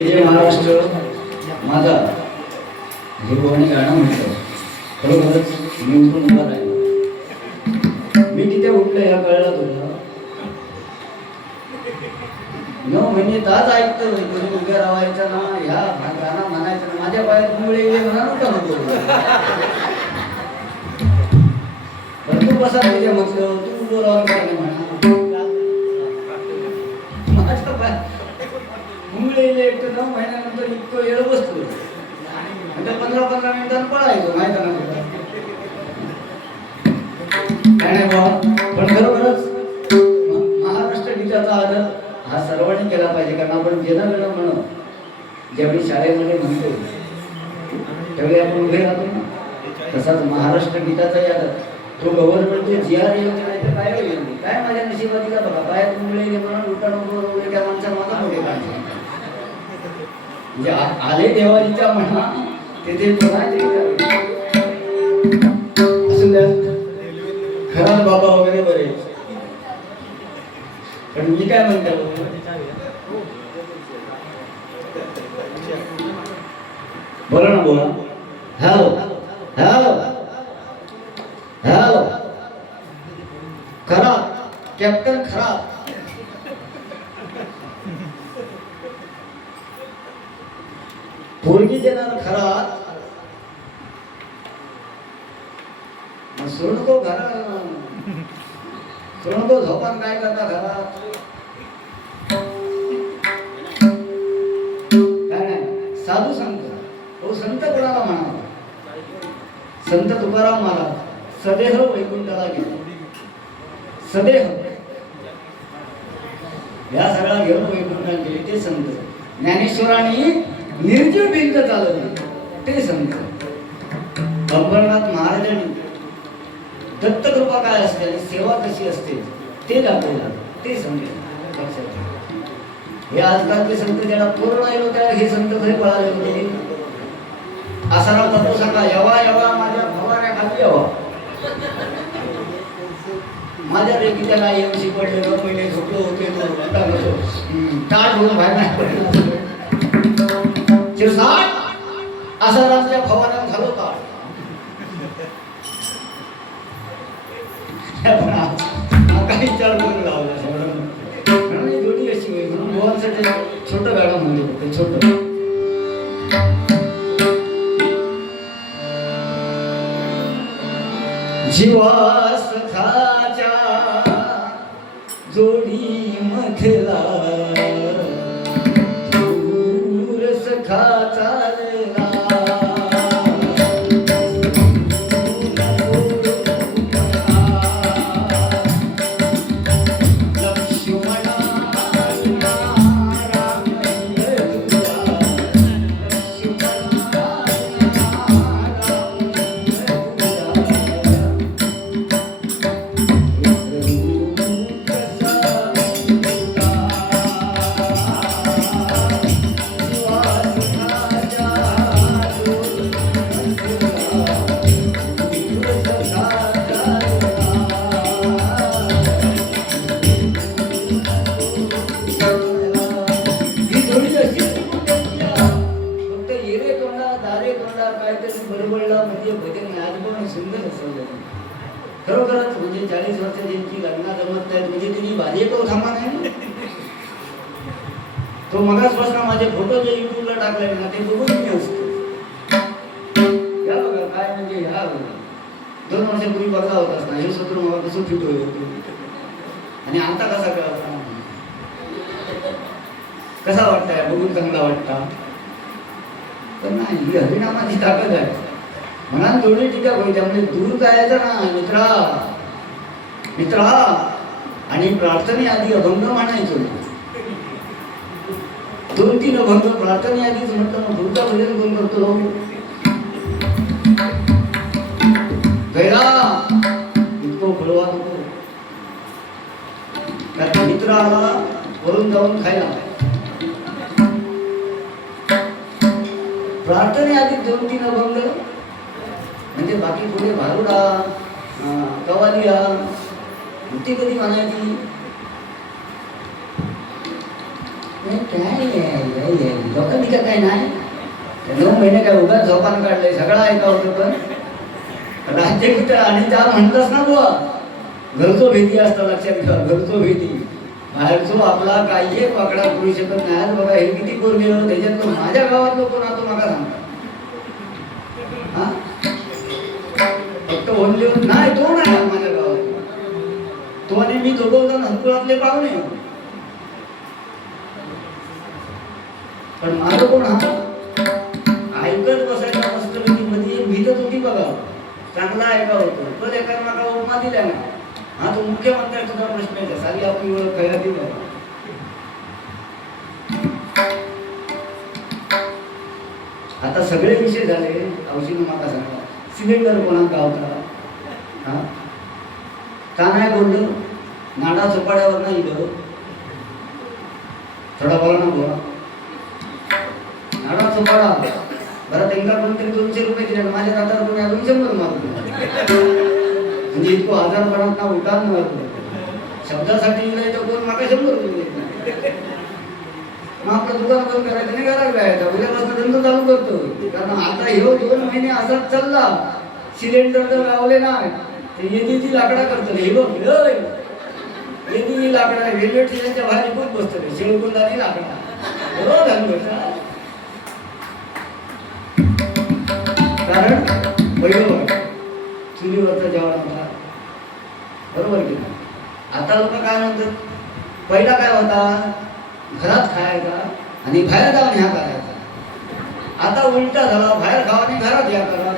जय महाराष्ट्र माझा हे कोणी गाणं म्हटलं खरोखरच मी उठून उभा राहिलो. मी तिथे उठलं या कळलं तुला 9 महिने तास ऐकतो कोणी उभ्या राहायचं ना ह्या गाणं म्हणायचं ना माझ्या पायात मुळे गेले म्हणा नव्हता नको पण तू कसा तुझ्या म्हटलं तू उभं राहून काय म्हणा माझ्या पायात मुंगळे एक 9 महिन्यानंतर इतकं येळ बसलो म्हणजे 15-15 मिनिटांनी पळायचो माहिती ना काय नाही बाबा. पण खरोखरच महाराष्ट्र गीताचा आदर हा सर्वांनी केला पाहिजे. कारण आपण जनगण म्हणून ज्यावेळी शाळेमध्ये म्हणतो त्यावेळी आपण उभे राहतो ना तसाच महाराष्ट्र गीताचा आदर तो गव्हर्नमेंटचे GR येऊन नाही काय होईल काय माझ्या नशिबातीला बघा पायात मुंगळे म्हणून उठाणं त्या माणसाला माझा मोठे काढले म्हणजे आले देवाजीच्या म्हणा तेथे असून द्या खरा बाबा वगैरे बरे. पण मी काय म्हणतो बोला ना बोला. हॅलो हॅलो हॅलो खरा कॅप्टन खरा पोरगी देणार खरा सोडतो घरा सोडतो झोपान काय करता घरात काय नाही साधू सांगतो. हो संत कोणाला म्हणावा संत तुकाराम महाराज सदेह वैकुंठाला गेले. सदेह या सगळा घेऊन वैकुंठाला गेले ते संत. ज्ञानेश्वरांनी निर्जीव भिंत चालवली ते संत. अंबरनाथ महाराजांनी दत्तकृपा काय असते आणि सेवा कशी असते ते दाखवलं ते संत. हे आजकालचे संत ज्याला पूर्ण नाही होत्या हे संत घरी पळाले होते. आसाराम तत्व सांगा यवा यवा माझ्या फवाऱ्या खाली यावा माझ्या रेगी त्याला येऊशी पडले 2 महिने झोपलो होते ताट होऊन बाहेर नाही पडले आसारामच्या फवाऱ्यात झालो का काही विचार करून लावला सगळं जोडी अशी होईल म्हणून गोवांसाठी छोटं गाणं म्हणले होते छोटं. जीवा सखाच्या जोडी मधला दूर सखा चालला खरोखरच म्हणजे 40 वर्ष ज्यांची लग्न जमत नाहीत म्हणजे त्यांनी भाजी तो थांबा नाही. तो मगाचपासून माझे फोटो जे युट्यूबला टाकले ना ते बघून मी असतो या बघा काय म्हणजे ह्या 2 वर्षापूर्वी बघा होताच ना हे सत्र मला कसं फिट होईल आणि आता कसा कळता कसा वाटतंय बघून चांगला वाटता पण नाही ही हरिनामाची ताकद आहे. म्हणा थोडी टीका होईल त्यामुळे दूर जायचं ना मित्रा मित्रा आणि प्रार्थनेआधी अभंग म्हणायचो 2-3 अभंग प्रार्थनेआधीच म्हटलं मग पुढचा भजन कोण करतो गैरा इतकं फळवा नको त्या मित्र आला वरून जाऊन खायला प्रार्थनेआधी 2-3 अभंग म्हणजे बाकी पुढे भारुडा कवालिया ती कधी म्हणायची काय लोकांनी का काय नाही 9 महिने काय उगाच झोपान काढले सगळं ऐकावं पण राज्यगीत आणि त्या म्हणताच ना बुवा घरचो भीती असतं लक्षात घ्या घरचो भीती बाहेरचो आपला काही एक वाकडा करू शकत नाही आज बघा हे किती पोर गेलो त्याच्यातलं माझ्या गावातलं कोण आता मला सांगता हा फक्त ओनली नाही तो नाही माझ्या गावात तो आणि मी दोघं जण हंतुळातले पाहुणे पण माझं कोण हा ऐकत बसायला मस्त मध्ये भीतच होती बघा चांगला ऐका होतो पण एका मागा उपमा दिल्या ना हा तो मुख्यमंत्र्याचा सुद्धा प्रश्न आहे सारी आपली ओळख खयाती बघा आता सगळे विषय झाले औषध माका सांगा सिलेंडर कोणाक गावता हा का नाही बोललो नाडा चोपाड्यावर नाही गेलो थोडा बोला ना बोला नाडा चोपाडा बरं त्यांना कोणतरी 200 रुपये दिले माझ्या दादा कोणी अजून 100 मारतो म्हणजे इतको आजारपणात ना उठान मारतो शब्दासाठी नाही तर कोण मागा 100 रुपये देत मग आपलं दुकान बंद करायचं नाही घरात जायचं उद्यापासून धंदा चालू करतो कारण आता हे 2 महिने असाच चालला सिलेंडर जर लावले ना ते येदीची लाकडा करतो हे बघ येदी लाकडा रेल्वे स्टेशनच्या बाहेर खूप बसतो शेळकून झाली लाकडा बरोबर कारण पहिलं चुलीवरचा जेवण होता बरोबर की आता लोक काय म्हणतात पहिला काय होता घरात खायचा आणि बाहेर जाऊन ह्या करायचा आता उलटा झाला बाहेर खावा आणि घरात या करा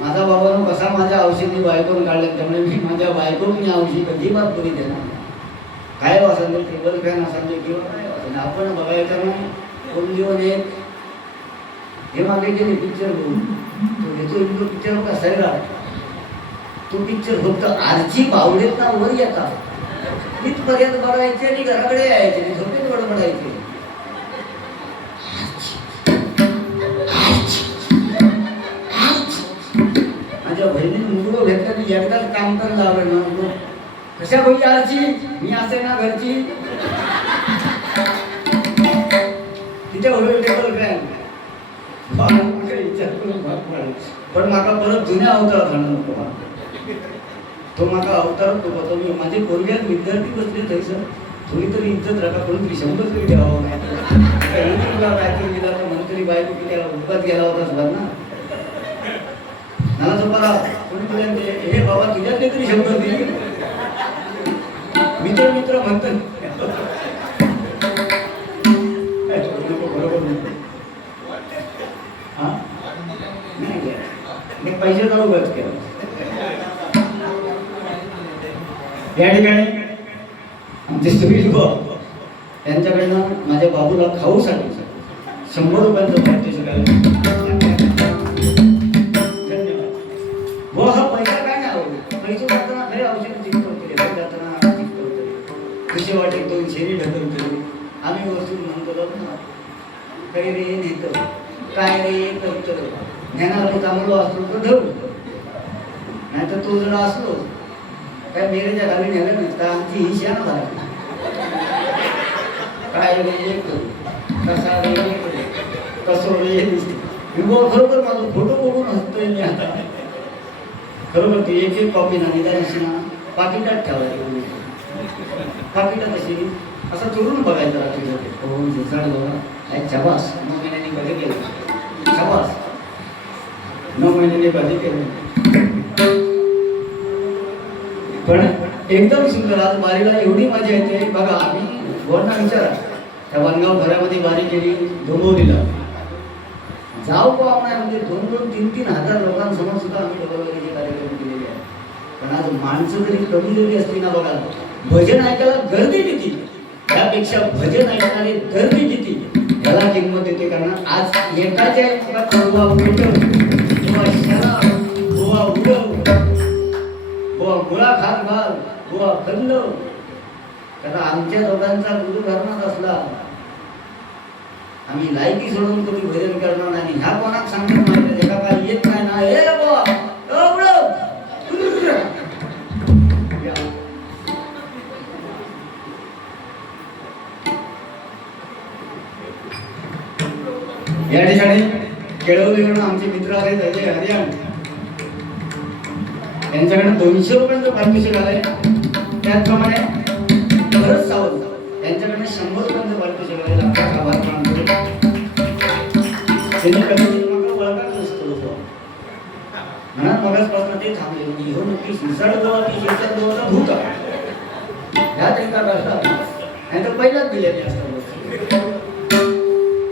माझा बाबानं कसा माझ्या औषधी बायकोन काढल्या त्यामुळे मी माझ्या बायकोन औषधी अजिबात कधी देणार काय असेल टेबल फॅन असेल किंवा काय असेल आपण बघायचं नाही कोण जीवन एक हे मागे गेले पिक्चर बघून तो येतो इतकं पिक्चर होता सैरा तो पिक्चर फक्त आरची बावडेत ना वर येतात इथपर्यंत बघायचे आणि घराकडे यायचे आणि झोपेत बडबडायचे माझ्या बहिणीने मुलगो घेतला मी एकदाच काम करायला आवडलं कशा भाई आरची मी असे ना घरची तिच्या होईल टेबल फॅन पण माका परत जुन्या अवतारात आणू नको तो माका अवतारात नको तो मी माझे पोरग्यात विद्यार्थी बसले थंयसर थोडी तरी इज्जत राखा कोणतरी 100 तरी ठेवावं नाही मंत्री बायको किती उपकात गेला होता सुद्धा ना मला चोपाला कोणी हे बाबा तुझ्यातले तरी 100 दिली मित्र मित्र म्हणतात पैसे चालू खर्च केला या ठिकाणी आमचे सुनील भाऊ यांच्याकडनं माझ्या बाबूला खाऊसाठी 100 रुपयांचं पाहिजे सगळ्याला धन्यवाद व हा पैसा काय नाही आवडतो पैसे जाताना खरे औषध जिंकवते जाताना जिंकवते कसे वाटेल तो शेरी ढकलतो आम्ही वस्तू म्हणतो ना काही रे नेतो काय रे करतो ज्ञानाला चांगलो असलो तर धरू नाही तर तो जर असलो काय मेरेच्या खाली नेलं नाही तर आमची ही शान झाली काय रे कसा रे कसो रे दिसते खरोखर माझा फोटो बघून हसतोय मी आता खरोखर ती एक कॉपी ना निदान ना पाकिटात ठेवायची पाकिटात अशी असं चोरून बघायचं रात्री चढ बघा छबास 9 महिन्यांनी कधी केलं छबास 9 महिन्यांनी कधी केलं पण एकदम सुंदर आज बारीला एवढी मजा येते बघा आम्ही बोलना विचारा त्या वनगाव घरामध्ये बारी केली डोंबवलीला जाऊ का आपण म्हणजे 2-3 हजार लोकांसमोर सुद्धा आम्ही डोंबवलीचे कार्यक्रम केलेले आहे पण आज माणसं जरी कमी जरी असली ना बघा भजन ऐकायला गर्दी किती त्यापेक्षा भजन ऐकणारी गर्दी किती याला किंमत येते कारण आज एकाच्या बुवा पेटव बुवा शराब बुवा उडव बुवा मुळा खात घाल बुवा खंड कारण आमच्या दोघांचा गुरु धर्मात असला आम्ही लायकी सोडून कधी भजन करणार नाही ह्या कोणाक सांगत नाही एका काय येत नाही ना हे बुवा या ठिकाणी केळवलीवरून आमचे मित्र आहेत अजय हरियाण, यांच्याकडे 200 रुपयांचं पारितोषिक आलंय. त्याचप्रमाणे भरत सावंत यांच्याकडे 100 रुपयांचं पारितोषिक आलंय. लाखाचा आभार मानतो. त्यांनी कधीच मला ओळखत नसतो लोक म्हणत मगाचपासून ते थांबले की हो नक्की शिरसाड गोवाचा भूत ह्या त्यांना करतात नाही तर पहिलाच दिलेले असतात.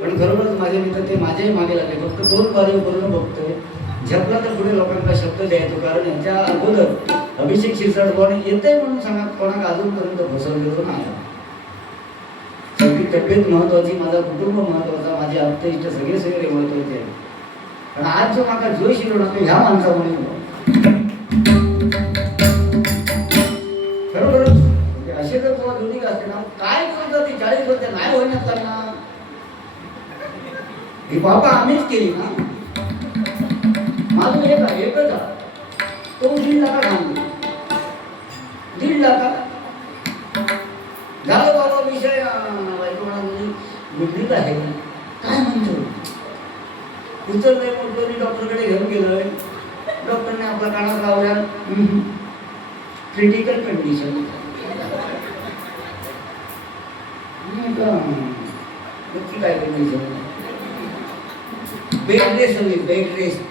पण खरोखरच माझे मित्र ते माझ्याही मागे लागले. फक्त 2 बाजू करून बघतोय झपला तर पुढे लोकांना शब्द द्यायचो. कारण यांच्या अगोदर अभिषेक शिरसाट येते म्हणून सांगा कोणाला अजूनपर्यंत फसवलेलो नाही. शेवटी तब्येत महत्वाची, माझा कुटुंब महत्वाचा, माझे आप्तेष्ट सगळे सगळे महत्वाचे. पण आज जो माका जो शिकवला तो ह्या माणसामुळे खरोखरच असे जर तुम्हाला दोन्ही असते ना काय करतात ती 40 वर्ष नाही होईनात त्यांना. ही बाबा आम्हीच केली ना. माझं एकच तो 1.5 लाख आणले. 1.5 लाख झालं बाबा विषय. बुद्धीला आहे काय म्हणतो उचललंय मोठं डॉक्टरकडे घेऊन गेलोय. डॉक्टरने आपला कानात लावल्या क्रिटिकल कंडिशन. नक्की काय कंडिशन? बेड रेस्ट हवी, बेड रेस्ट.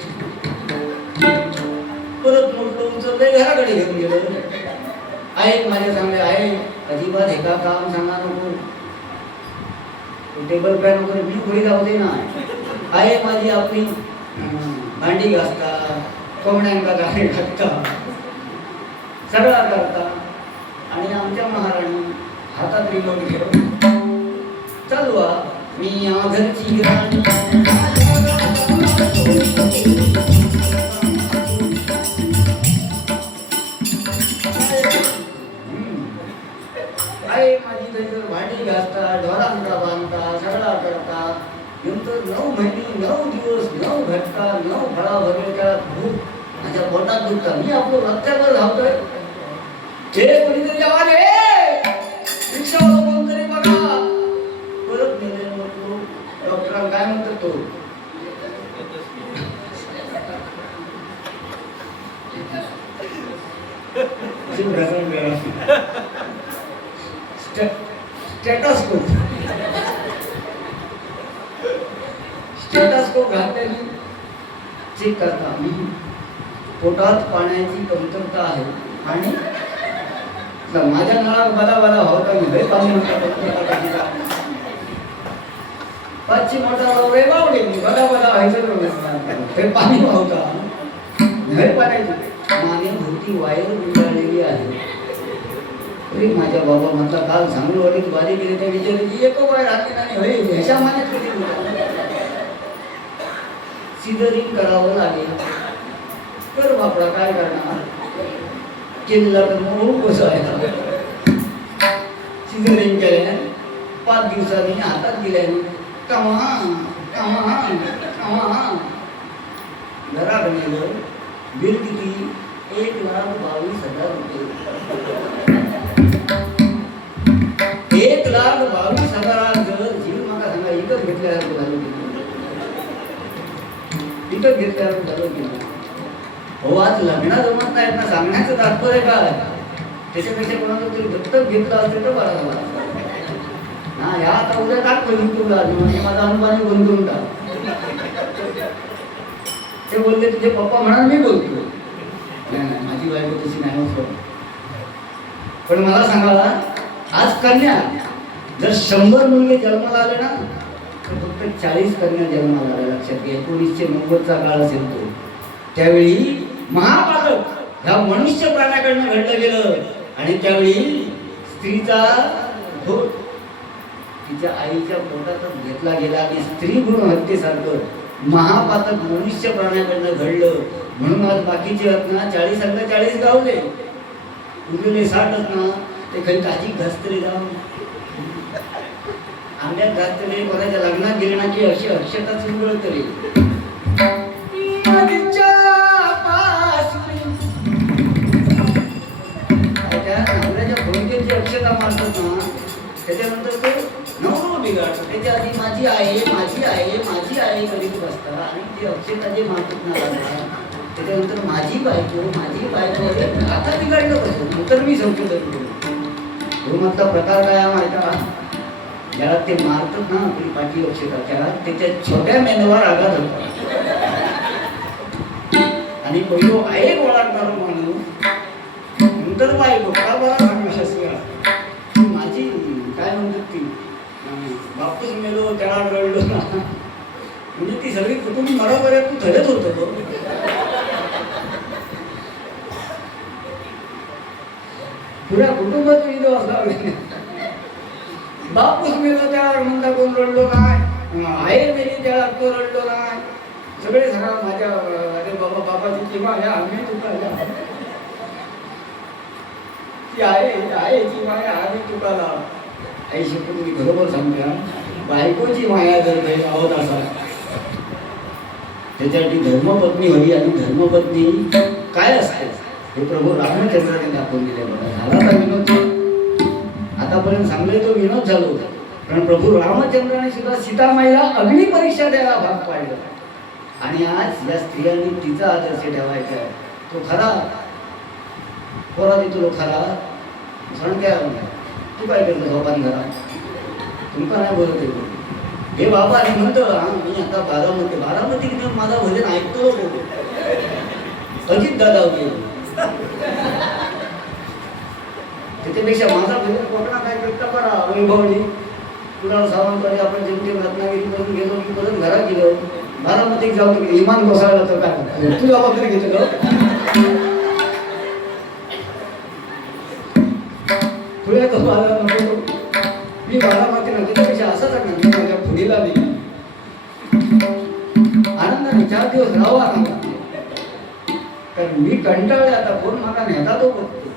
परत मोठं उचललंय घराकडे घेऊन गेलो. आहे माझ्या चांगले आहे अजिबात हे का काम सांगा नको. टेबल फॅन वगैरे मी घरी जाऊ ना. आहे माझी आपली भांडी घासता, कोंबड्यांका गाणे घालता, सगळा करता. आणि आमच्या महाराणी हातात रिमोट घेऊन चालू मी घरची राणी. आहे माझी तरी भांडी घासता, ढोरांका बांधता, सगळा करता. नंतर 9 महिने 9 दिवस 9 घटका 9 फळा भरलेल्या भूक माझ्या पोटात दुखता. मी आपलं रस्त्यावर धावतोय. हे कोणीतरी आवाज रिक्षावाला कोणतरी बघा. परत गेले म्हणतो डॉक्टरांना काय म्हणतो तो स्टेटोस्कोप. स्टेटोस्कोप घातल्याने चेक करता पोटात पाण्याची कमतरता आहे. आणि माझ्या नळात बला होता मी पाणी म्हणता पाचशे मोठा रे बावडे बला व्हायचं ते पाणी वाहता घर पाण्याची माने भोवती वायर गुंडाळलेली आहे. तरी माझ्या बाबा म्हटला काल सांगलीवाडीत बारी गेली त्या विचारायची एक वायर राहते नाही ह्याच्या मान्यात कधी सिदरिंग करावं लागेल. कर बापडा काय करणार केलेला तर मग बसायला. सिदरिंग केल्याने 5 दिवसांनी हातात गेल्याने कमा कमा कमा घरात नेलं. बिल किती 1,22,000 रुपये. 1,22,000 जर जीव मला सांगा इकत घेतल्यासारखं झालं इकत घेतल्यासारखं झालं की हो. आज लग्न जमत नाहीत ना सांगण्याचं तात्पर्य काय? त्याच्यापेक्षा कोणाला तरी दत्तक घेतलं असेल तर बरा झाला ना. ह्या आता उद्या टाक तुला म्हणजे माझा अनुमानी बंधून टाक. ते बोलले तुझे पप्पा म्हणा मी बोलतो. नाही माझी बायको तशी नाही होत. पण मला सांगायला आज कन्या जर 100 मुलगे जन्माला आले ना तर फक्त 40 कन्या जन्माला आल्या. लक्षात घ्या. 1990चा काळ असेल तो. त्यावेळी महापातक ह्या मनुष्य प्राण्याकडनं घडलं गेलं. आणि त्यावेळी स्त्रीचा भोग तिच्या आईच्या पोटातच घेतला गेला. आणि स्त्री भ्रूण हत्येसारखं महापातक मनुष्य प्राण्याकडनं घडलं. म्हणून आज बाकीचे आहेत ना 40 गावले उरलेले 60 ना ते काही ताजी घासतरी जाऊन आंब्यात घासतरी कोणाच्या लग्नात गेले ना की अशी अक्षता चिंबळ तरी त्या नवऱ्याच्या भोंग्याची अक्षता मारतात ना त्याच्यानंतर तो नवरो बिघाडतो. त्याच्या आधी माझी आहे माझी आहे माझी आहे करीत बसतात आणि ते अक्षता जे मागत ना त्याच्यानंतर माझी बायको अरे आता बिघडलं कसं तर मी संकेत धर्मातला प्रकार काय माहिती का? ज्याला ते मारतात ना आपली पाठी अक्षता त्याला त्याच्या छोट्या मेंदवावर आघात होतो आणि पहिलो आहे ओळखणारा माणूस नंतर बायको बरा सांगू माझी काय म्हणतात ती बापूस मेलो त्याला रडलो ना म्हणजे ती सगळी कुटुंब बरोबर आहे तू धडत होतो पुऱ्या कुटुंबात विधो असावे बापूस मेलो त्यावर म्हणता कोण रडलो नाही आहे मेली त्याला तो रडलो नाही सगळे सांगा माझ्या अरे बाबा बाबाची किंवा आम्ही तुका ती आहे ती माया आम्ही तुकाला आई शिकून मी बरोबर सांगते बायकोची माया जर काही आवत असा त्याच्यासाठी धर्मपत्नी हवी आणि धर्मपत्नी काय असते हे प्रभू रामचंद्राने दाखवून दिले बघा. झाला का विनोद? आतापर्यंत सांगले तो विनोद झालो होता कारण प्रभू रामचंद्राने सुद्धा सीतामाईला अग्नी परीक्षा द्यायला भाग पाडलं आणि आज या स्त्रियांनी तिचा आदर्श ठेवायचा आहे तो खरा पोरा देतो खरा सण काय तू काय करतो झोपान घरा तुमका नाही बोलत आहे हे बाबा आणि म्हणतो मी आता बारामती माझा भजन ऐकतो अजित दादा होते त्याच्यापेक्षा माझा भजन कोकणा काय करता बरा वैभवनी कुणाल सावंतवाडी आपण जेमतेम रत्नागिरी करून गेलो की परत घरात गेलो बारामतीत जाऊन इमान कोसळलं तर काय तू जबाबदारी घेतलं पुढे तो मला नको मी बारामती ना त्याच्यापेक्षा असाच मी माझ्या पुढीला दिली आनंदाने 4 दिवस राहावा आनंदाने कारण मी कंटाळले आता फोन मला नेता तो बघतो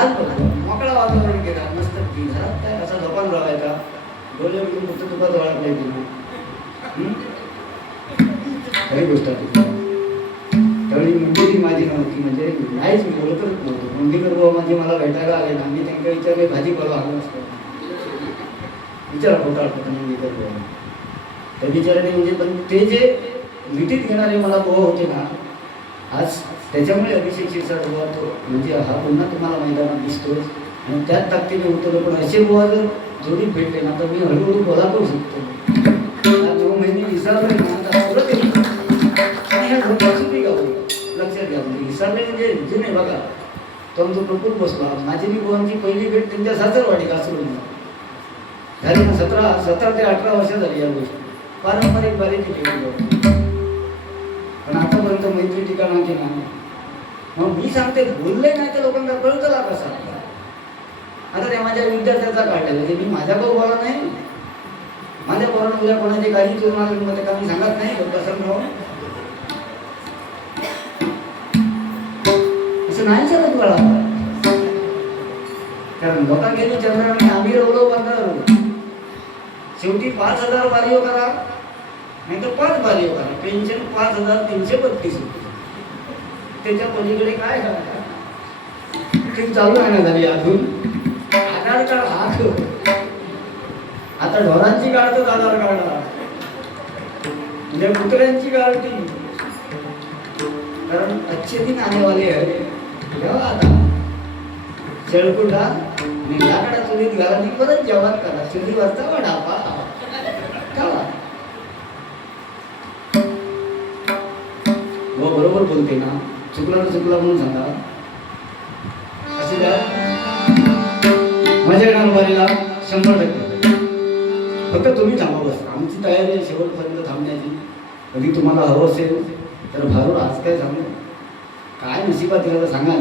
आज बघतो मोकळा वातावरण केला मस्त घरात काय असा झोपान राहायचा डोळे मिळून फक्त तुका डोळा पाहिजे खरी गोष्ट त्यावेळी मुंबई माझी नव्हती म्हणजे नाहीच मी बोलतच नव्हतो मुंबईकर बाबा माझे मला भेटायला आले ना मी त्यांना विचारले भाजी बोला आलं असतं विचारा खोटा मुंबईकर बाबा त्या विचाराने म्हणजे पण ते जे मिठीत घेणारे मला बोवा होते ना आज त्याच्यामुळे अभिषेक शिरसाट बोवा तो म्हणजे हा पुन्हा तुम्हाला मैदानात दिसतोय आणि त्याच ताकदीने उतरलो पण असे बोवा जर जोडीत भेटले ना तर मी हळूहळू बोला करू शकतो 9 महिने विसरले ना परत येतो आणि ह्या झोपाची गावली लक्षात घ्या म्हणजे विसरले म्हणजे जुने बघा तो जो प्रपूर बसला माझी मी बोवांची पहिली भेट त्यांच्या सासरवाडी कासरून झाली ना 17 ते 18 वर्ष झाली या गोष्टी पारंपरिक बारीकी ठेवली पण आतापर्यंत मैत्री ठिकाणाची नाही मग मी सांगते बोलले नाही तर लोकांना कळतं का कसा आता त्या माझ्या विद्यार्थ्याचा काढला म्हणजे मी माझ्या भाऊ बोला नाही माझ्या पोरानं उद्या कोणाची गाडी चोरून मध्ये का मी सांगत नाही कसं असं नाही चालत बाळा कारण लोकांना गेलो चंद्राने आम्ही रवलो बंद शेवटी 5,000 बारीओ करा नाही तर 5 बारीओ करा पेन्शन 5,332 त्याच्या पलीकडे काय करा ते चालू आहे ना झाली अजून आधार कार्ड हा आता ढोरांची काढतो आधार कार्ड म्हणजे कुत्र्यांची काढती कारण अच्छे दिन आने वाले आहे जेव्हा आता शेळकुंडा आणि लाकडा चुलीत घाला परत जेवण करा चुलीवरचा वडापा खावा बरोबर बोलते ना चुकला ना चुकला म्हणून सांगा असे द्या मजा येणार वारीला 100% फक्त तुम्ही थांबा बस आमची तयारी आहे शेवटपर्यंत थांबण्याची कधी तुम्हाला हवं असेल तर भारूड आज काय सांगू काय नशिबात दिला तर सांगा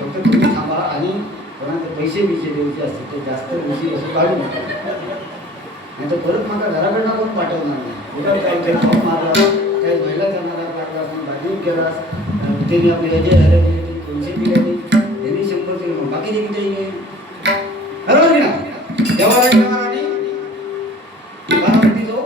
फक्त तुम्ही थांबा आणि कोणाचे पैसे द्यायचे असतील तर जास्त विषय असं काढू नका नाही तर परत मला घराकडनं पण पाठवणार नाही उद्या काय फॉर्म मारला काही महिला करणारा लागला भाजी केलास त्यांनी आपले याचे झाले 200 दिले त्यांनी 100 दिले बाकी किती येईल बरोबर की ना देवाला येणार आणि बारामती जो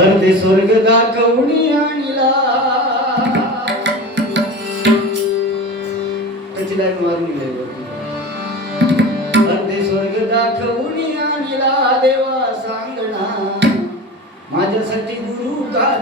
अर्धे स्वर्ग दाखवणी आणला लावून दिले अर्धे स्वर्ग दाखवून आणला देवा सांगणा माझ्यासाठी गुरु का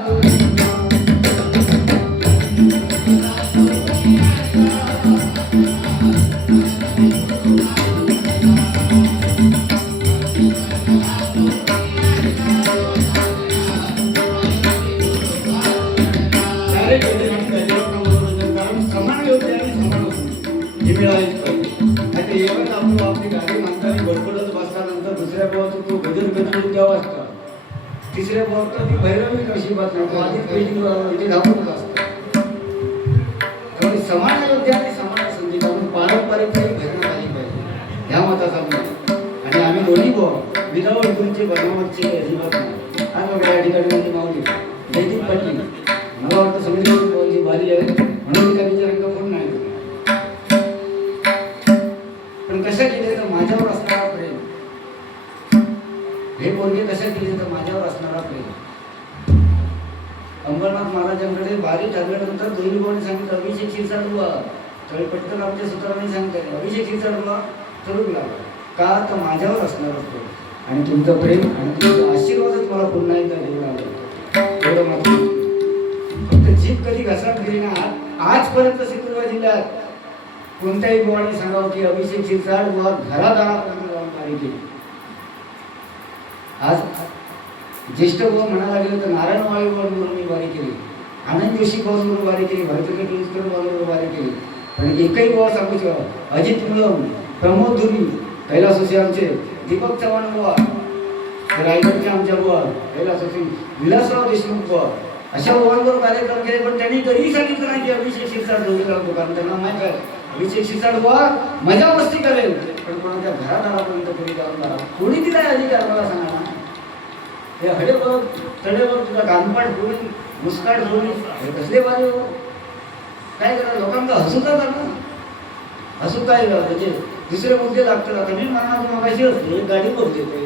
आपली गाडी माणसाने बडबडत बसल्यानंतर दुसऱ्या पोहाचं तो गजर गजर तेव्हा असतं तिसऱ्या पोहात ती भैरवी कशी बसणार आधीच पेटी धापूनच असतं त्यामुळे समान योग्य आणि समान संधी त्यामुळे पारंपरिक घटना झाली पाहिजे ह्या मताचा आणि आम्ही दोन्ही पोहा विदाऊट गुरुचे बनावटचे अजिबात नाही आज या ठिकाणी म्हणजे माऊली जयदीप पाटील मला वाटतं सगळी बारी आहे म्हणून त्या विचारांना कोण नाही पण कशा केले तर माझ्यावर असणारा प्रेम हे पोरगे कशा केले तर माझ्यावर असणारा प्रेम अंबरनाथ महाराजांकडे बारी ठरल्यानंतर दोन्ही कोणी सांगितलं अभिषेक शिरसाट बुवा तरी पटकन आमच्या सूत्रांनी सांगताय अभिषेक शिरसाट बुवा चढूक लागला का तर माझ्यावर असणारा प्रेम आणि तुमचं प्रेम आणि तुमचा आशीर्वादच मला पुन्हा एकदा घेऊन आलं एवढं मात्र फक्त जीभ कधी घसरत गेली ना आजपर्यंत सिंधुदुर्ग जिल्ह्यात कोणत्याही बुवाने सांगावं की अभिषेक शिरसाट बुवा घरादारापर्यंत जाऊन वारी केली आज ज्येष्ठ बुवा म्हणायला गेलं तर नारायण वाळीवरून मी वारी केली आनंद जोशी भाऊंवर वारी केली भरतकट तुळसकर भाऊंवर वारी केली पण एकही बुवा सांगू शकतो अजित मुलम प्रमोद धुरी कैलासोसी आमचे दीपक चव्हाण बुवा रायगडचे आमच्या बुवा कैलासोसी विलासराव देशमुख बुवा अशा बुवांवर कार्यक्रम केले पण त्यांनी तरीही सांगितलं नाही की अभिषेक शिरसाट जोडी लागतो कारण त्यांना माहिती आहे अभिषेक शिरसाट बुवा मजा मस्ती करेल पण कोणाच्या घरादारापर्यंत कोणी जाऊन जाणार कोणी तिला अधिकार मला सांगा ना हे हडे बघ तडे बघ तुझा कानपाट होईल मुस्काट होईल हे कसले बारे हो काय करा लोकांना हसूचा ना हसू काय त्याचे दुसरे मुद्दे लागतात आता मी मनात मागायची असते एक गाडी बघ देतो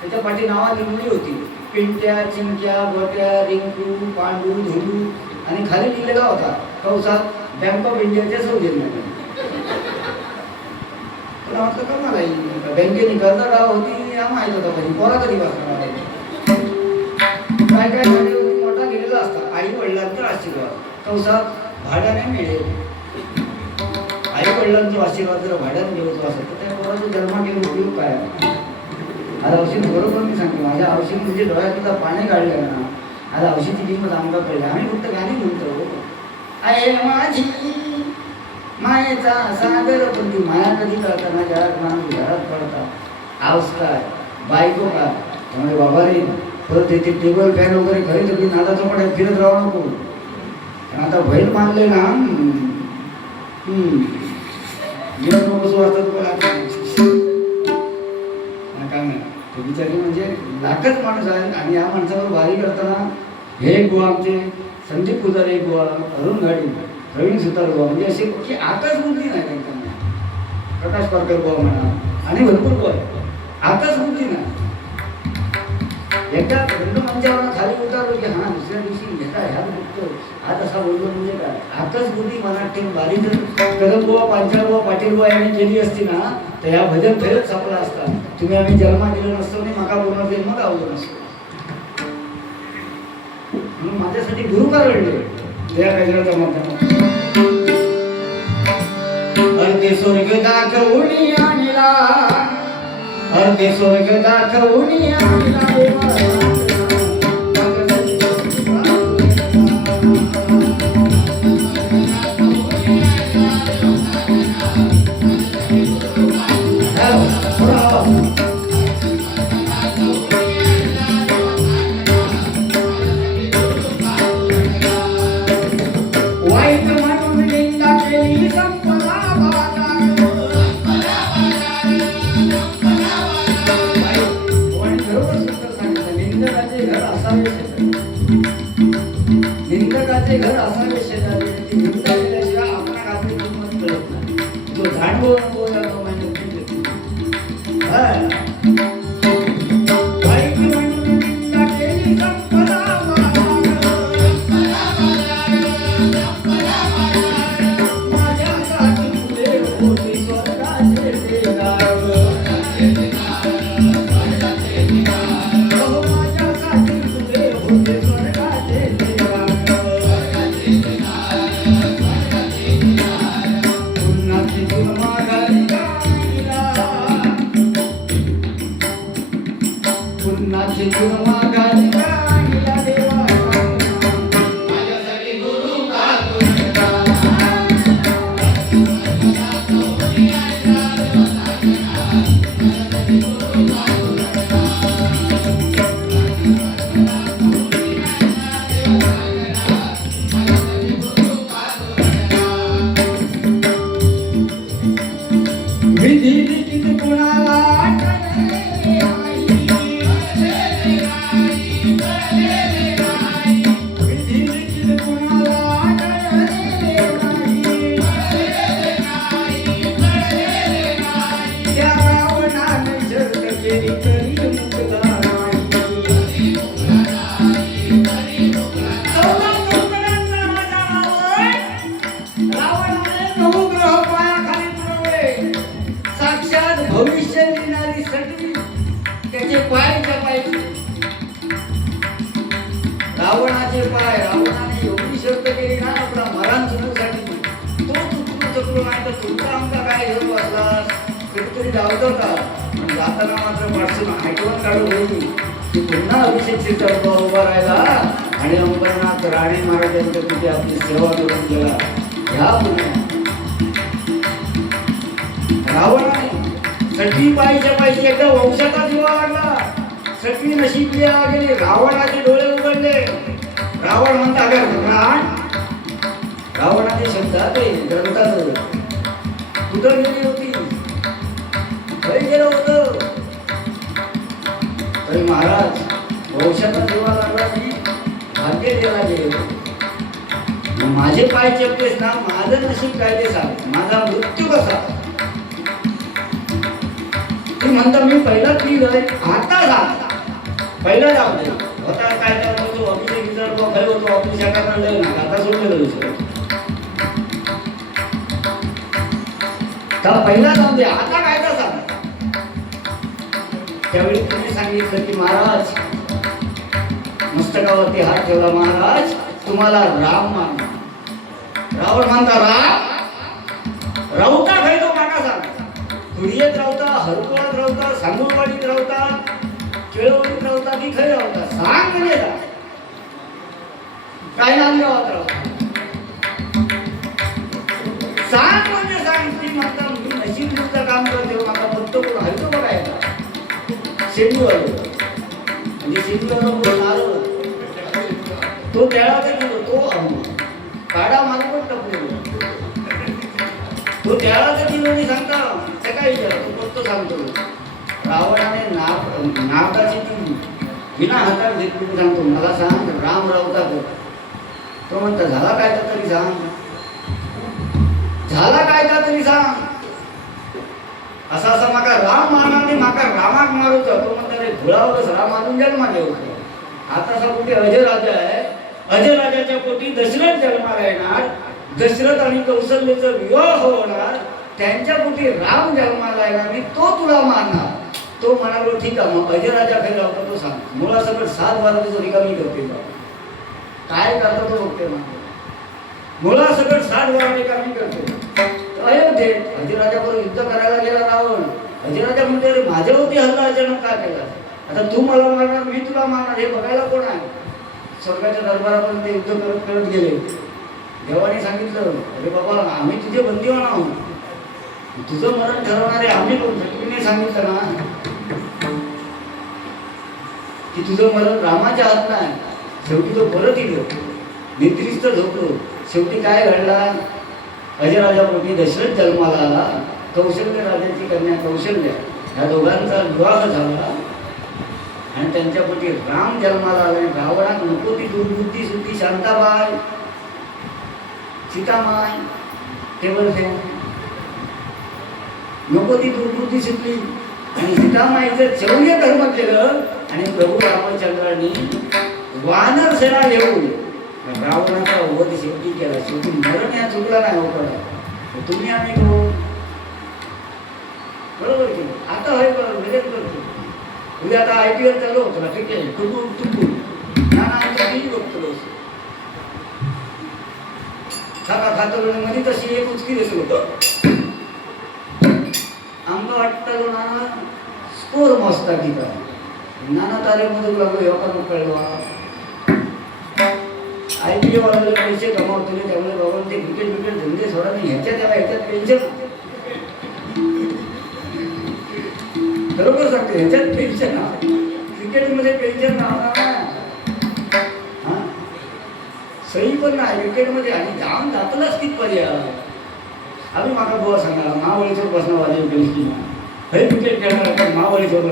त्याच्या पाठी नावा लिहिलेली होती पिंट्या चिंक्या गोट्या रिंकू पांडू धुलू आणि खाली लिहिलेला होता कौसात बँक ऑफ इंडियाच्या सौजन्याने तुला म्हटलं का मला बँकेने कर्ज गाव होती हा माहित होता पाहिजे पोरा कधी वाचणार काय काय झाले होती मोठा लिहिलेला असतात आई वडिलांचा आशीर्वाद कौसात भाड्याने मिळेल आई वडिलांचा आशीर्वाद जर भाड्याने मिळतो असेल तर त्या पोराचा जन्म घेऊन उपयोग काय आता औषध बरोबर मी सांगतो माझ्या औषध म्हणजे डोळ्यातला पाणी काढलं ना आता औषधी किंमत आम्हाला कळली आम्ही फक्त गाणी म्हणतो आहे माझी मायेचा सागर पण ती माया कधी करताना घरात माणूस घरात पडता आऊस काय बायको काय त्यामुळे बाबा रे परत येते टेबल फॅन वगैरे घरी तर नादाचा पड्यात फिरत राहू नको पण आता बैल मानले ना जीवन नको वाटतं तुम्हाला काय नाही ते बिचारी म्हणजे लाखच माणूस आहेत आणि या माणसावर वारी करताना हे एक बुवा आमचे संदीप पुजारी एक बुवा अरुण गाडी प्रवीण सुतार बुवा म्हणजे असे की आकाश बुद्धी नाही त्यांना प्रकाश पारकर बुवा म्हणा आणि भरपूर बुवा आकाश बुद्धी नाही एकदा बंधू मंचावर खाली उतारलो की हा दुसऱ्या दिवशी घेता ह्या बघतो आज असा बोललो म्हणजे काय आकाश बुद्धी मनात ठेवून बारी जर कदम बुवा पांचाळ बुवा पाटील बुवा यांनी केली असती ना तर ह्या भजन फेरच सापला असता तुम्ही आम्ही जन्मा गेलो नसतो आणि माका पूर्ण जन्म गावलो नसतो म्हणून माझ्यासाठी गुरु का रडले त्या गजराचा माध्यमात अर्धे स्वर्ग दाखवून आणला अर्धे स्वर्ग दाखवून आणला निंदकाचे घर असावे शेजारी निंदा केल्याशिवाय आपणाला आपली किंमत कळत नाही जो झाडू बोलायला माहिती माझ्यासाठी फुले होते कुठेतरी धावतो का पण जाताना मात्र पाठसून आठवण काढून होती की पुन्हा अभिषेक चित्रपट उभा राहिला आणि अंबरनाथ राणे महाराजांच्या तिथे आपली सेवा करून गेला. ह्या पुण्या रावणाने सटी पाहिजे पाहिजे एकदा वंशाचा जीवा लागला. सटी नशीबली गेली, रावणाचे डोळे उघडले. रावण म्हणता रावण रावणाचे शब्दात ग्रंथात कुठं गेली होती, काही गेलं होतं तरी महाराज वंशाचा जीवा लागला की भाग्य गेला गेले. माझे पाय चपलेस ना, माझं नशीब काय ते सांग, माझा मृत्यू कसा. ती म्हणता मी पहिला पिलोय आता सांग, पहिला जाऊ दे होता काय काय होतो अभिषेक विचारतो काय होतो आपली शाखा काढलं ना आता सोडलेलं दुसरं का पहिला जाऊ दे आता काय का सांग. त्यावेळी तुम्ही सांगितलं की महाराज मस्तकावरती हात ठेवला, महाराज तुम्हाला राम मानला. रावण म्हणता राम राऊता खाय तो काका सांग, खुडियेत रावता, हरकुळात रावता, सांगुळवाडीत रावता, केळवडीत रावता की खय रावता सांग म्हणजे काय नाम गावात रावता सांग म्हणजे सांग. ती म्हणता मी नशीबयुक्त काम करते मला फक्त कोण हलतो बघायला शेंडूवर म्हणजे शेंडूवर आलो तो त्याला गेलो तो काढा मला पण टपलेलो तो त्याला गेलो मी सांगता त्या काय विचारा तो फक्त सांगतो. रावणाने नागाची ती विना हातात घेतली सांगतो मला सांग राम रावता कर. तो म्हणता झाला काय तरी सांग, झाला काय तरी सांग. असा असा माका राम मानाने माका रामाक मारूच. तो म्हणता रे घोळावरच राम आणून जन्माले होतो. आता असा कुठे अजय राजा आहे, अजय राजाच्या पोटी दशरथ जन्माला येणार, दशरथ आणि कौशल्याचा विवाह होणार, त्यांच्या पोटी राम जन्माला येणार आणि तो तुला मारणार. तो म्हणालो ठीक आहे मग अजय राजा खाली होता तो सांग मुळा सगळं 7 बाराची रिकामी करते काय करतो तो बघते मुळा सगळं 7 बारा रिकामी करते. अयोध्ये अजय राजा बरोबर युद्ध करायला गेला रावण. अजय राजा म्हणते अरे माझ्यावरती हल्ला अचानक काय केला, आता तू मला मारणार मी तुला मारणार हे बघायला कोण आहे. स्वर्गाच्या दरबारापर्यंत युद्ध करत करत गेले. देवाने सांगितलं अरे बाबा आम्ही तुझे बंदीवान आहोत, तुझं मरण ठरवणारे आम्ही कोण. तुम्ही सांगितलं ना की तुझं मरण रामाच्या हात नाही. शेवटी तो परत येतो निद्रिस्त झोपलो. शेवटी काय घडला, अजय राजा पोटी दशरथ जन्माला आला, कौशल्य राजाची कन्या कौशल्य ह्या दोघांचा विवाह झाला आणि त्यांच्या पोटी राम जन्माला आला. रावणात नको ती दुर्बुद्धी सुद्धी शांताबाई सीतामाय टेबल फॅन नको ती दुर्बुद्धी सुटली आणि सीतामाईचं चौर्य धर्म केलं आणि प्रभू रामचंद्रांनी वानर सेना घेऊन रावणाचा वध शेवटी केला. शेवटी मरण या चुकला नाही होता. तुम्ही आम्ही कोण बरोबर की आता होय बरोबर लगेच करतो. उद्या आता IPL चालू होतं ना क्रिकेट टुकून टुकून नाना आमच्या टीव्ही बघतो खाका खातो मध्ये तशी एक उचकी देतो होतो आमका वाटतं नाना स्कोर मस्त की काय नाना तारेमध्ये लागलो एवढा कळवा IPL वाले पैसे कमावतो त्यामुळे बाबा ते क्रिकेट धंदे सोडा नाही ह्याच्यात पेन्शन बरोबर सांगते ह्याच्यात पेन्शन क्रिकेटमध्ये पेन्शन राहणार सही पण नाही क्रिकेटमध्ये आणि जाम जातलाच किती पर्याय आम्ही माका बुवा सांगा महाबळेश्वर बसणं वाजे पेन्शन हे क्रिकेट खेळणार आपण महाबळेश्वर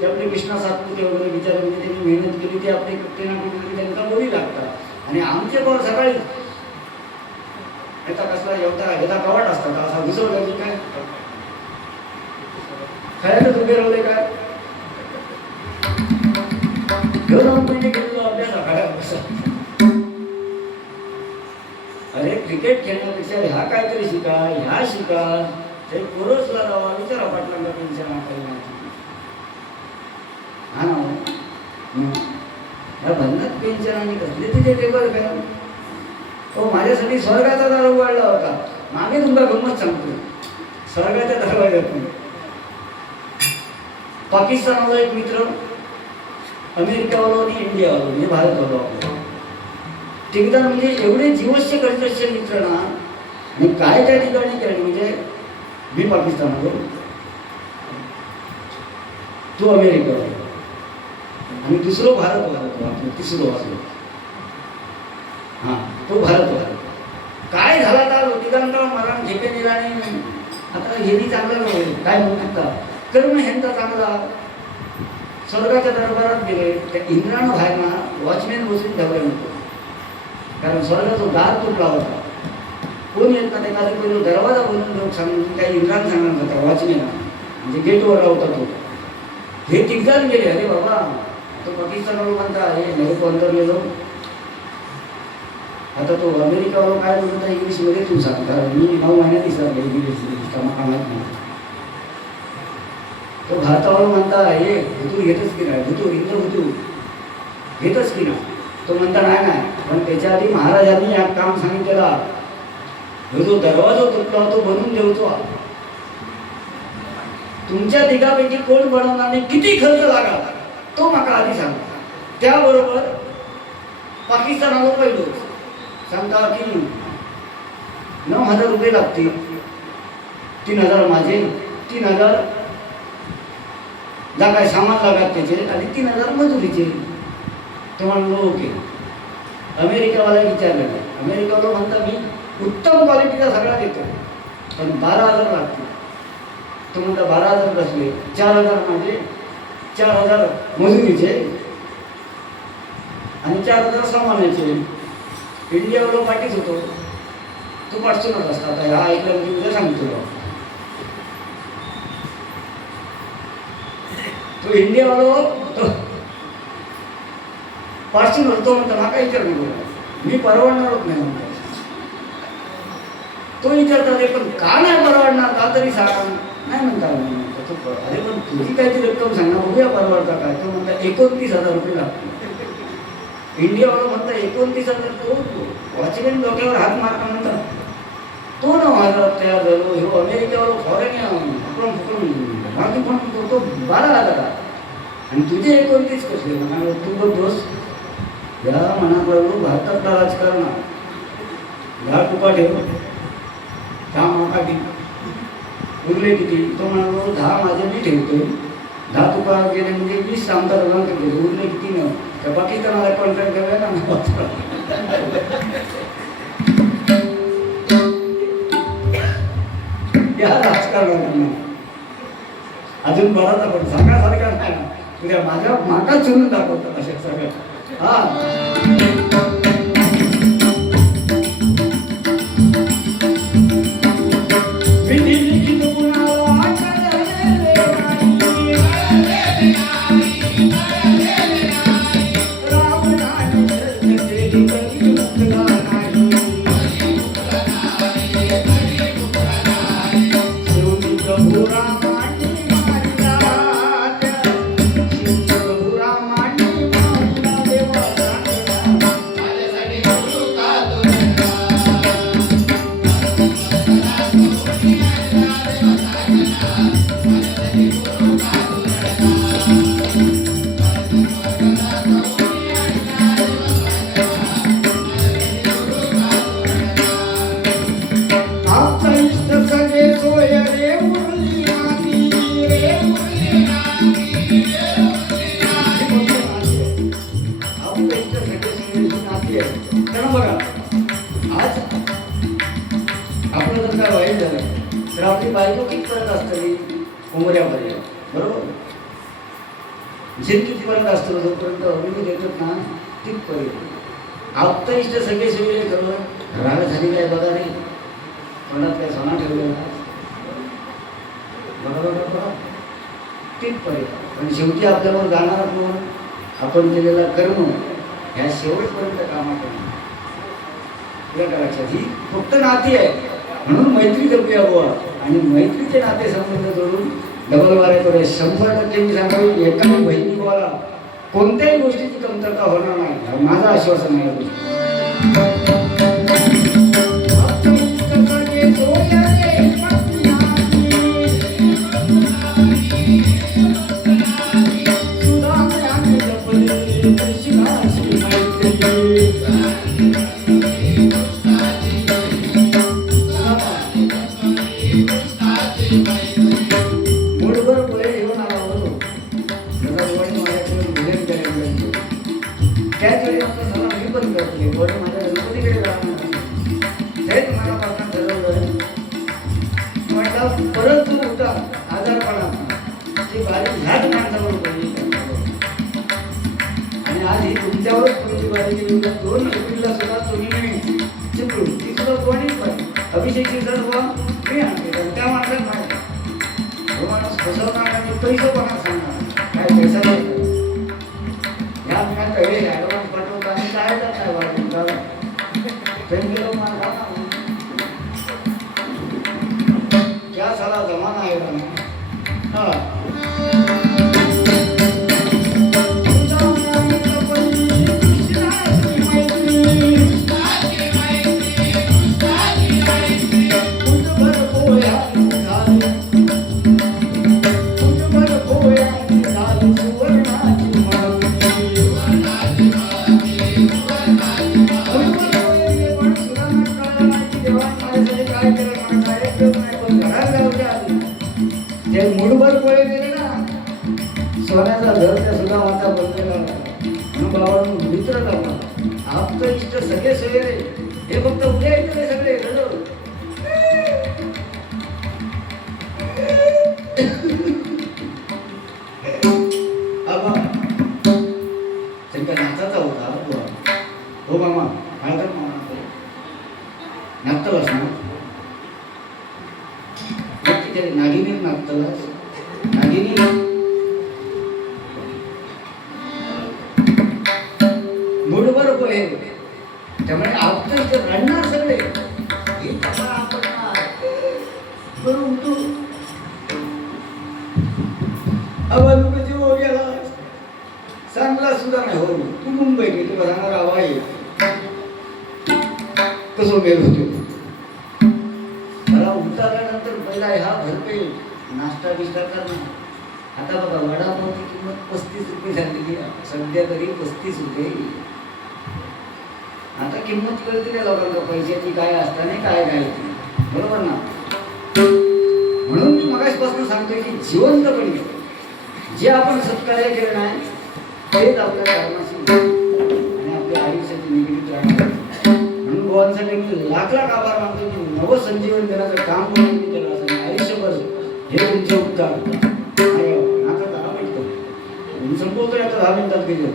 ते आपले कृष्णा सातपुते वगैरे बिचारे म्हणजे त्यांनी मेहनत केली ती आपली कुठे ना कुठे त्यांना बोली लागतात आणि आमचे बॉल सकाळी आता कसला एवढा कवाट असतात असा घुसवला की काय खऱ्यातच उभे राहले काय घेऊन गेलेलो अभ्यास आखाड्यात. अरे क्रिकेट खेळण्यापेक्षा ह्या काहीतरी शिका ह्या शिका ते कोरसला जावा विचारा पाटलांना पेन्शन आकायला हा ना ह्या भन्नात पेन्शन आणि कसले तुझे टेबल काय हो माझ्यासाठी स्वर्गाचा दार उघडला होता. मागे तुमचा गंमत सांगतो स्वर्गाच्या दरवाज्यातून. पाकिस्तानाला एक मित्र, अमेरिकावाला आणि इंडियावाला म्हणजे भारतवाला आपला ठिकदार, म्हणजे एवढे जीवस्य कष्टस्य मित्र ना. आणि काय त्या ठिकाणी केलं म्हणजे मी पाकिस्तानावर, तो अमेरिकावर आणि दुसरं भारतवाला होतो आपलं, तिसरं वाजलं हां तो भारतवाला. काय झाला तर तिघांना मरण झेपे दिला आणि आता हेही चांगलं काय म्हणू शकता, कर्म ह्यांचा चांगला. स्वर्गाच्या दरबारात गेले, त्या इंद्रानं बाहेर ना वॉचमॅन बसून ठेवला नको, कारण स्वर्गाचा दार तुटला होता. कोण येत ना त्याला पहिलं दरवाजा बनवून देऊ सांगून काही इंद्रान सांगणार होता वॉचमॅन, म्हणजे गेटवर होता तो. हे तिघजण गेले. अरे बाबा तो पाकिस्तानवाला म्हणता हे नाही तो अंदर गेलो. आता तो अमेरिकावाला काय बोलत आहे इंग्लिशमध्ये तू सांग, कारण मी 9 महिन्यात विसरलो इंग्लिश कामात नाही. तो भारतावाला म्हणता हे हुतू घेतच की नाही, हुतू इंद्र हुतू घेतच की नाही. तो म्हणता नाही नाही, पण त्याच्या आधी महाराजांनी एक काम सांगितलेला, जो दरवाजा तुटला तो बनवून देवतो. तुमच्या तिघापैकी कोण बनवणार नाही, किती खर्च लागा तो माका आधी सांगा. त्याबरोबर पाकिस्तानाला पहिलं सांगता की 9,000 रुपये लागतील. 3,000 माझे, 3,000 जा काय सामान लागत त्याचे आणि 3,000 मजुरीचे. तो म्हणलो ओके. अमेरिकावाला विचारलं नाही. अमेरिकावाला म्हणता मी उत्तम क्वालिटीचा सगळा देतो, पण 12,000 लागतील. तो म्हणता 12,000 बसले, 4,000 माझे, 4,000 मजुरीचे आणि 4,000 सामानाचे. इंडियावाला पाठीच होतो, तो पाठसूनच असता. आता ह्या ऐकलं म्हणजे उद्या सांगतो. तो इंडियावाला तो पाठसून होतो म्हणतो माका विचार मी परवडणारच नाही म्हणतो. तो विचारतात पण का नाही परवडणार, का तरी सांग. नाही म्हणता अरे पण तुझी काहीतरी रक्कम सांगा बघूया परवडता काय. तो म्हणता 29,000 रुपये लागतील. इंडियावाला म्हणता 29,000. तो वॉचमॅन डोक्यावर हात मारता म्हणतात तो 9,000 तयार झालो. हे अमेरिकेवाला फॉरेन आपण फुकून बाकी पण तो 12,000 आणि तुझे 29 कसले म्हणाले. तू बघ दोस्त या मनाबरोबर भारतातला राजकारण ह्या टुका ठेव, 10 माका उरले किती. तो म्हणालो 10 माझे मी ठेवतो, 10 तुका गेले म्हणजे 20 आमदार ठेवले, उरले किती न त्या पाकिस्तानाला कॉन्ट्रॅक्ट करायला ना. या राजकारणाला अजून बराच आपण सांगासारखा नाही ना, उद्या माझ्या माका चुरून दाखवतात असे सगळं. तर आपली बायको कितपर्यंत असते उमऱ्यामध्ये, बरोबर. झेल कितीपर्यंत असतो, जोपर्यंत अभिनय देतात ना तिथपर्यंत. आत्ता इष्ट सगळे सगळे करून राग झालेला आहे बघा रे, कोणात काय सोना ठेवलेला बघा तिथपर्यंत. पण शेवटी आपल्यावर जाणार कोण, आपण केलेला कर्म ह्या शेवटपर्यंत कामात लक्षात. ही फक्त नाती आहे म्हणून मैत्री जपूया बुवा, आणि मैत्रीचे नाते संबंध जोडून डबल वाऱ्याकडे 100% मी सांगावी. एका बहिणी भावाला कोणत्याही गोष्टीची कमतरता होणार नाही, माझं आश्वासन आहे. तिकडे जाणार हेच मनापासून ठरवलं. म्हटलं परत तू होता आजारपणा ती बारी ह्याच माणसावर पडली आणि आज ही तुमच्यावरच तुमची बारी केली. 2 एप्रिलला सुद्धा तुम्ही चिपळूण ती सुद्धा कोणी पण अभिषेकची सर्व मी आणते त्या माणसात माहिती तो माणूस फसवणार आणि पैसे कोणा सांगणार काय पैसा नाही ह्या महिन्यात हे ॲडव्हान्स पाठवता आणि काय काय वाढवून पेंडिलो मारा क्या साला जमाना है हाँ मुठभर पोळे गेले ना सोन्याचा घर त्या सुद्धा माता बनलेला म्हणून बाबांना मित्र करणार आप तर इष्ट सगळे सोयरे हे फक्त उद्या येते सगळे नाचाचा होता हो मामा हळकर मामा नाचतो असणार नागिनी नाचतलास नागिनी मुठभर पोहे त्यामुळे आपण इथे रडणार सगळे हे आपण करून तू अवलंबची हो गेला चांगला सुद्धा नाही हो तू मुंबई गेली तुला सांगणार हवा आहे कसं गेलो होतो मला उतारल्यानंतर पहिला हा भरपे नाश्ता बिष्टा करणार. आता बघा वडापावची किंमत 35 रुपये झालेली आहे सध्या तरी 35 रुपये. आता किंमत कळते त्या लोकांना पैशाची काय असताना काय काय बरोबर ना. म्हणून मी मगासपासून सांगतोय की जिवंतपणे जे आपण सत्कार्य केलं नाही तेच आपल्या कर्माशी आणि आपल्या आयुष्याची निगडीत राहणार. म्हणून गोवांसाठी मी लाख लाख आभार मानतो की नवसंजीवन देण्याचं काम करून मी केलं असं आयुष्यभर हे तुमचे उपकार. आता 10 मिनिटं संपवतोय आता 10 मिनिटात गेले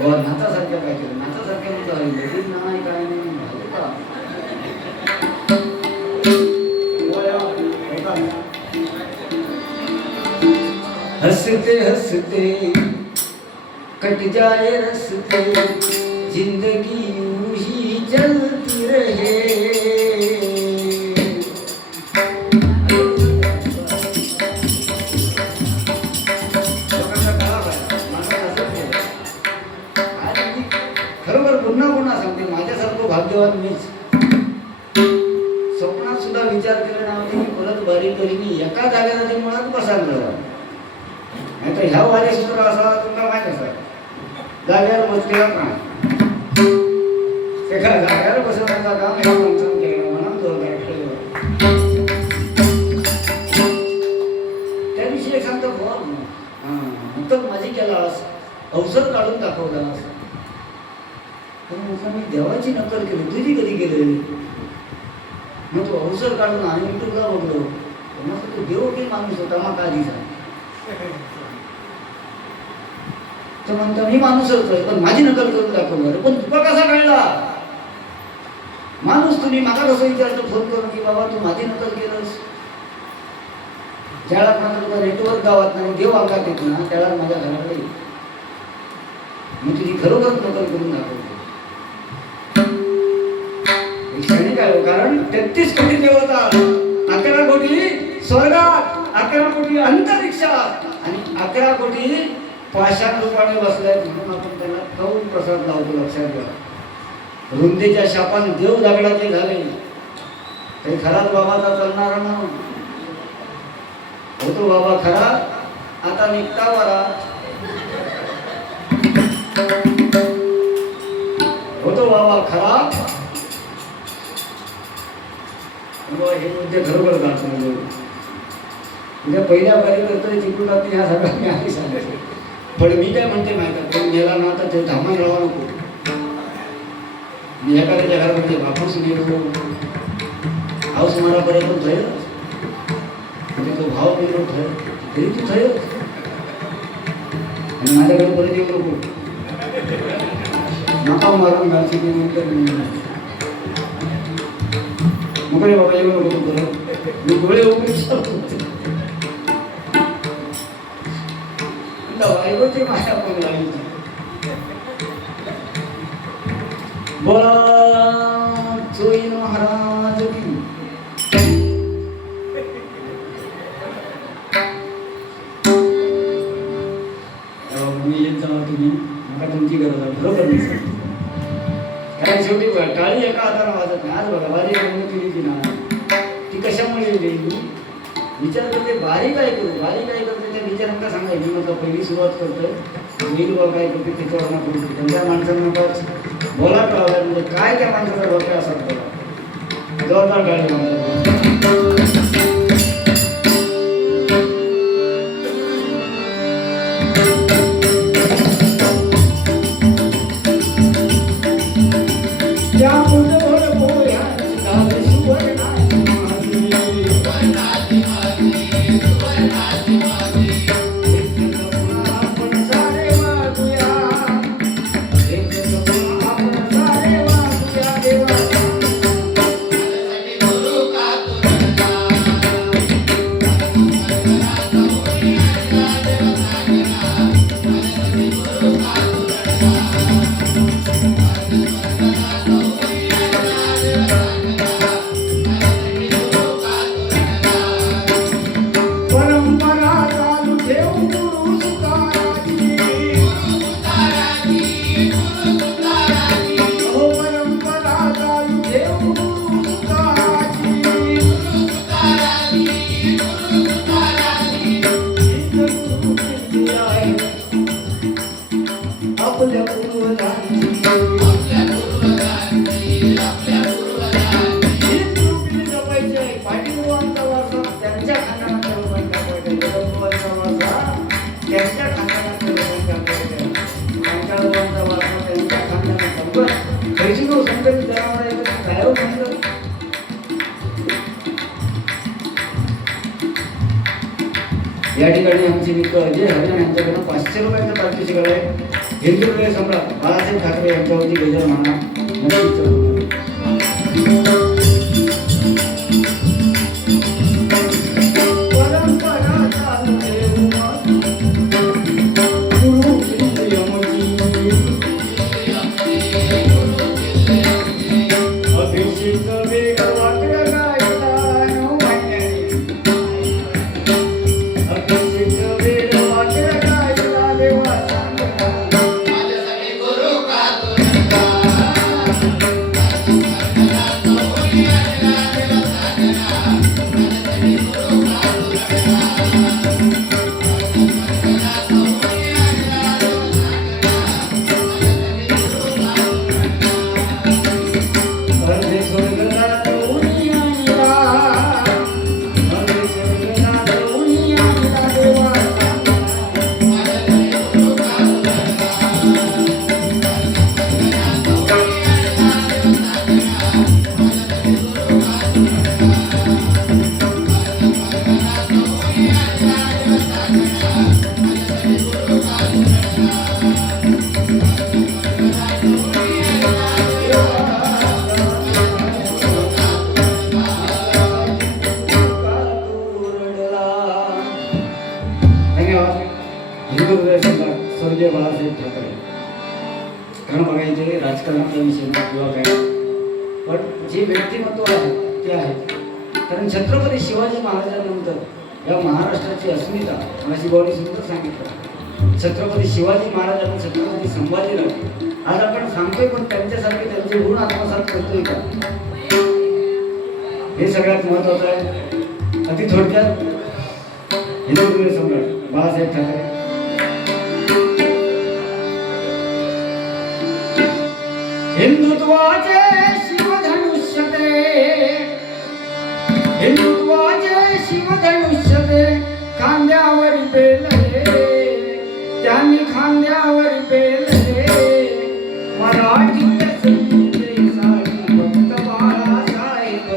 नाचासारख्या काय केलं नाचासारख्या म्हणतो नाही काय नाही हंसते हंसते कट जाए रस्ते जिंदगी यूं ही चलती रहे. खरोखर पुन्हा पुन्हा सांगते माझ्यासारखं भाग्यवान मीच स्वप्नात सुद्धा विचार केला नाही की परत बारी करीन एका जागेला ते मुळात बसायला नाही तर ह्या वारी सूत्र असा तुम्हाला माहित असा जागेवर बसलेला नाही एका जागेवर बसवण्याचा काम ह्या माणसानं केलं म्हणून त्या दिवशी एक सांगतो तर माझी केलास अवसर काढून दाखवलास तर मी देवाची नक्कल केली तुझी कधी केली मग तो अवसर काढून आणि मी तुला बघलो मग तो देव काही माणूस होता मग का दिसा तर म्हणतो मी माणूस होतोय पण माझी नकल करून दाखवणार पण तुका कसा कळला माणूस तुम्ही मला कसं विचारतो फोन करून की बाबा तू माझी नकल केलंस ज्याला म्हणतो तुला नेटवर्क गावात नाही देव अंगात येतो ना त्याला माझ्या घराकडे मी तुझी खरोखर नकल करून दाखवतो. क्षणिक आहे कारण 33 कोटी देवता 11 कोटी स्वर्गात 11 कोटी अंतरिक्षात आणि 11 कोटी पाषाण रूपाने बसलाय म्हणून आपण त्याला कौन प्रसाद लावतो. लक्षात घ्या रुंदीच्या शापाने देव दगडाचे झाले ते खराच बाबाचा चालणारा म्हणून होतो बाबा खरा आता निघता वरा होतो बाबा खरा हे मुद्दे खरोखर दाखवले म्हणजे पहिल्या बारी करतोय चिकून जाते ह्या सगळ्यांनी आधी सांगायचं. पण मी काय म्हणते माहिती आहे, पण गेला ना तर ते धामान राहा नको. मी एखाद्याच्या घरामध्ये बापूस गेलो हाऊस मला पर्यंत थयच म्हणजे तो भाव गेलो थय तरी तू थयच आणि माझ्याकडे परत येऊ नको नका मारून घालची की नंतर मोकळे बाबा येऊ नको परत मी डोळे उघडे बायकोची माया पण लागली. बोला चोई महाराज की मी येत जावा तुम्ही मला तुमची गरज आहे बरोबर नाही कारण शेवटी टाळी एका हाताला वाजत नाही. आज बघा बारी केली ती ना ती कशामुळे गेली विचार करते बारी काय करते त्या विचारांना सांगायचं. मी म्हटलं पहिली सुरुवात करतोय मी लोक काय करते त्याच्यावर ना करू त्यांच्या माणसांना बोला कळाव्या म्हणजे काय त्या माणसाचा डोक्या असा बोला जोरदार गाडी या ठिकाणी आमचे मित्र अजय हरियाण यांच्याकडून 500 रुपयांचा पारितोषिक आहे. हिंदू सम्राट बाळासाहेब ठाकरे यांच्यावरती गजर माना स्वर्गीय बाळासाहेब ठाकरे. कारण बघायचे राजकारणाचा विषय किंवा काय पण जे व्यक्तिमत्व आहे ते आहे. कारण छत्रपती शिवाजी महाराजांनंतर या महाराष्ट्राची अस्मिता माझी भाऊनी सुंदर सांगितलं. छत्रपती शिवाजी महाराज आणि छत्रपती संभाजीराव आज आपण सांगतोय पण त्यांच्यासारखे त्यांचे गुण आत्मसात करतोय का हे सगळ्यात महत्वाचं आहे. अति थोडक्यात हिंदू सम्राट बाळासाहेब ठाकरे. हिंदुत्वाचे शिवधनुष्य ते, हिंदुत्वाचे शिवधनुष्य ते खांद्यावर पेलले त्यांनी खांद्यावर पेलले मराठी संगीतासाठी भक्त बाळासाहेब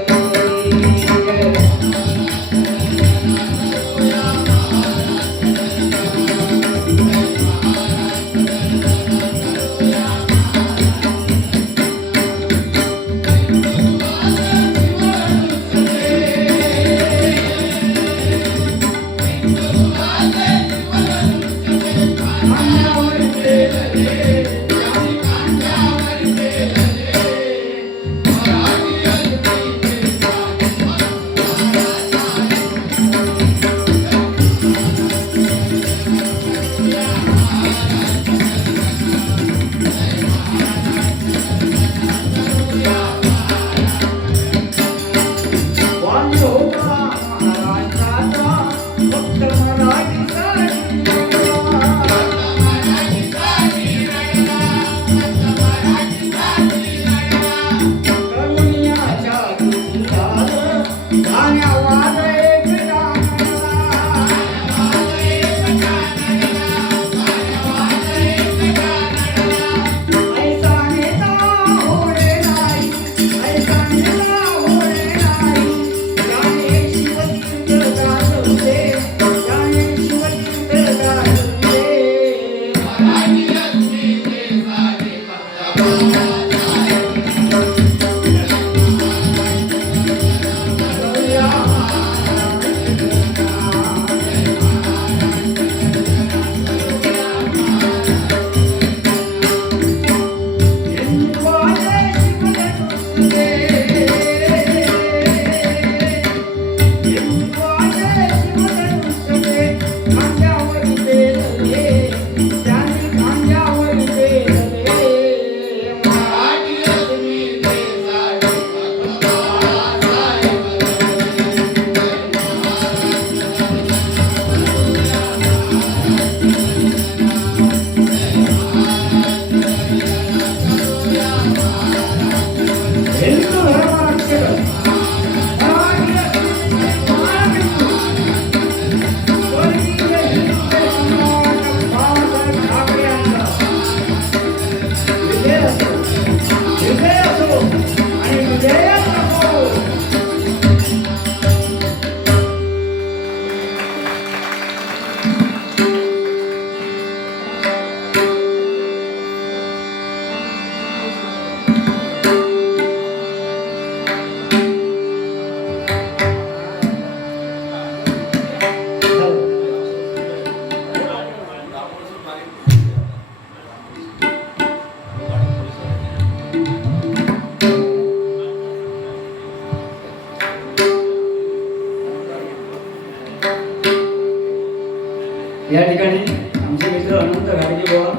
या ठिकाणी आमचे मित्र अनंत घाडगे बुवा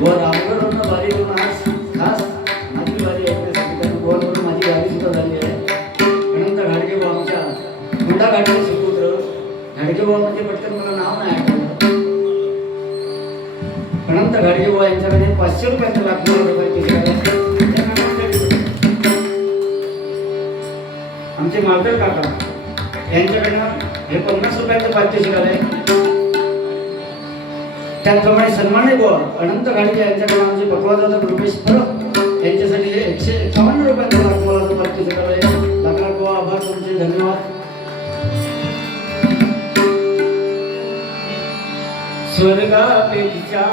व रामगडवरून बारी करून आज खास माझी बारी ऐकण्यासाठी कारण गोवाकडून माझी गाडी सुद्धा झाली आहे. अनंत घाडगे बुवा आमच्या हुंडा घाटचे सुपुत्र. घाडगे बुवा म्हणजे पटकन मला नाव नाही आठवलं. अनंत घाडगे बुवा यांच्याकडे 500 रुपयाचं ₹1,00,000 केले. आमचे मालकर काका यांच्याकडनं हे 50 रुपयाचं पारितोषिक आहे. त्याचप्रमाणे सन्मान्य बुवा अनंत घाडगे यांच्याकडे आमचे पकवाजाचा रुपेश फरक यांच्यासाठी हे 151 रुपयाचं ₹1,00,000 पारितोषिक आहे. लाकडात बुवा आभार तुमचे, धन्यवाद. स्वर्गापेक्षा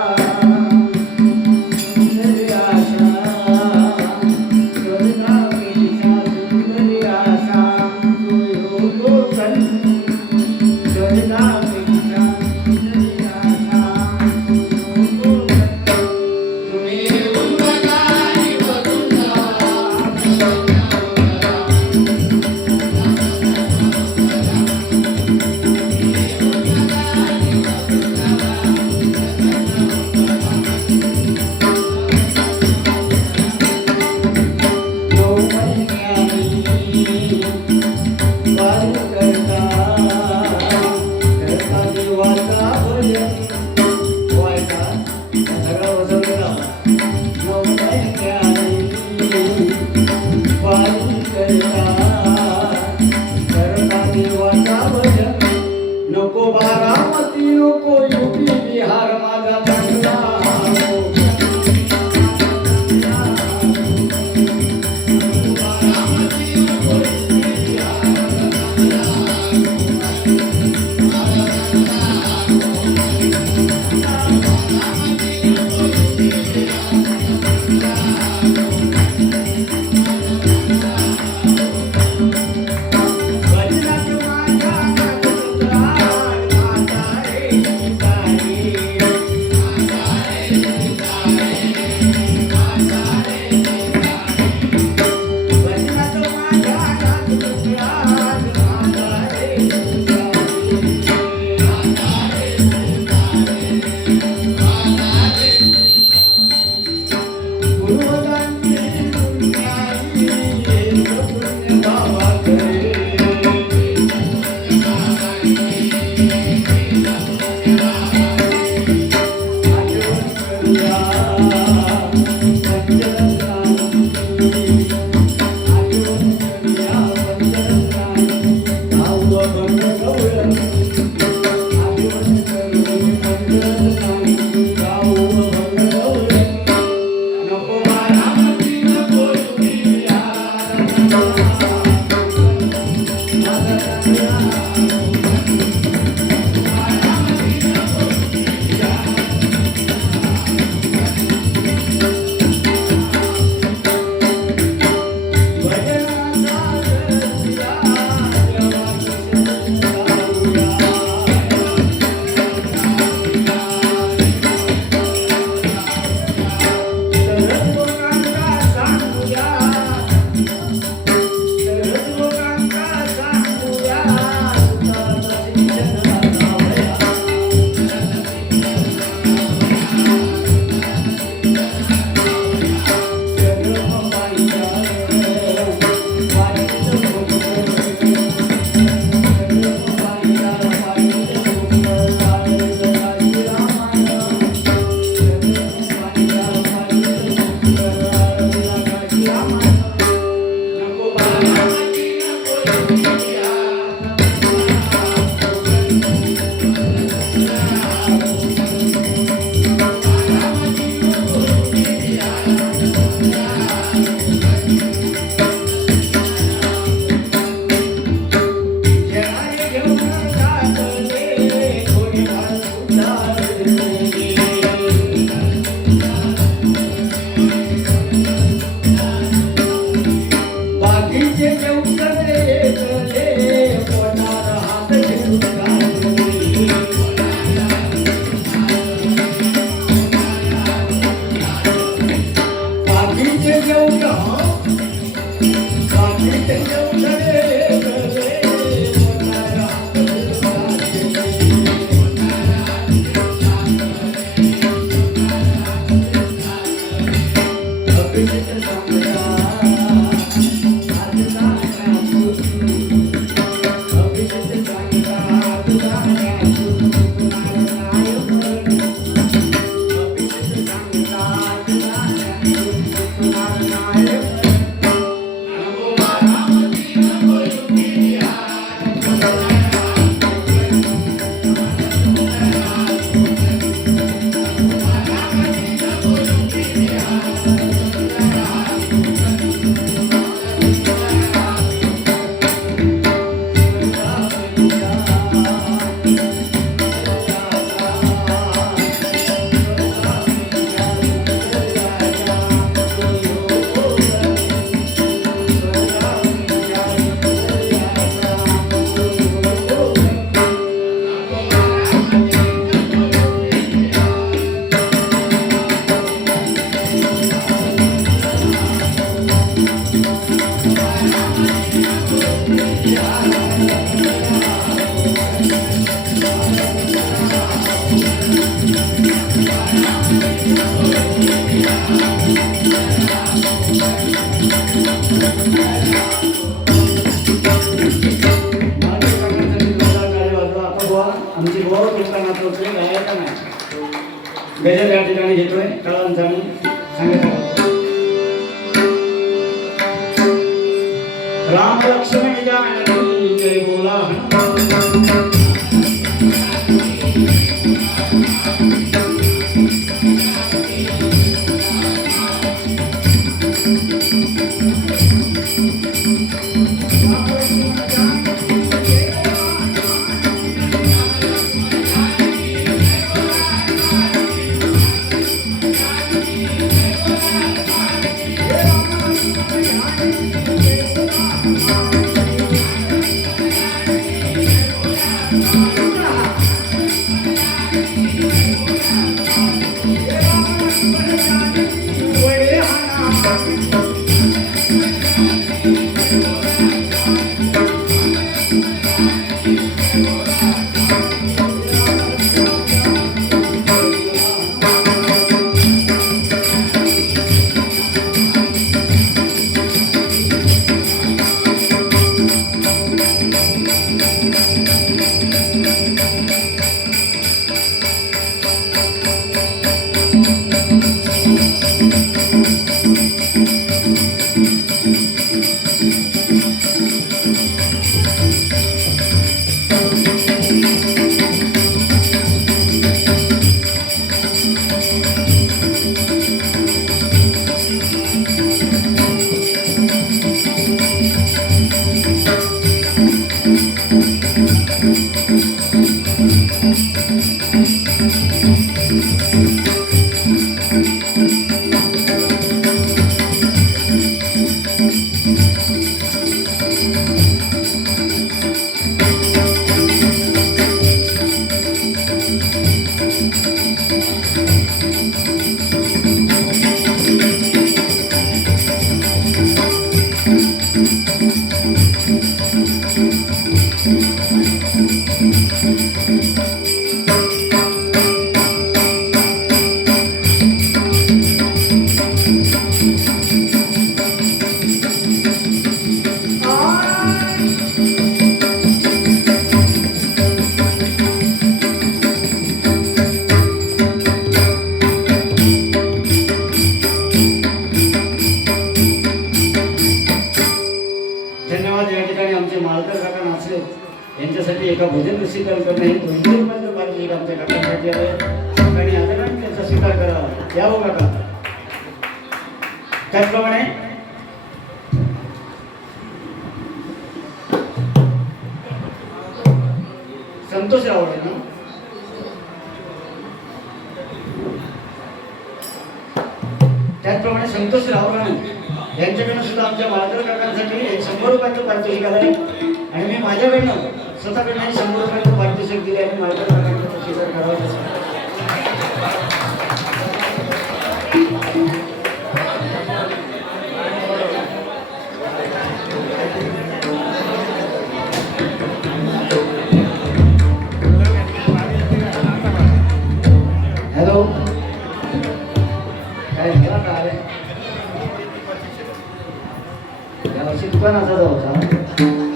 भजनात माझ्या नाचुरार माता रे सीताई. भजनात माझ्या नाचुरार माता रे सीताई. गुरुवरांची पुण्याई पुण्य गावाकडे. आमची बहुत दुकानात होते गायका नाही गजल या ठिकाणी घेतोय कळांचा मी सांगत राम लक्ष्मण जानकी जय बोला धन्यवाद. या ठिकाणी आमचे माळकर काका नाचले यांच्यासाठी एका भजन रसिकरण करणे हे 200 रुपयाचं पारितोषिक आमच्या काकांसाठी आहे. आणि आदराने त्यांचा स्वीकार करावा. या हो काका. त्याचप्रमाणे संतोष रावळे ना त्याचप्रमाणे संतोष रावळे यांच्याकडनं सुद्धा आमच्या माळकर काकांसाठी 100 रुपयाचं पारितोषिक आलं आणि मी माझ्याकडनं स्वतःकडनं 100 रुपयाचं पारितोषिक दिले आणि माळकर काकांचा स्वीकार करावा. हॅलो काय झाला का आले यावर्षी दुकानाचा होता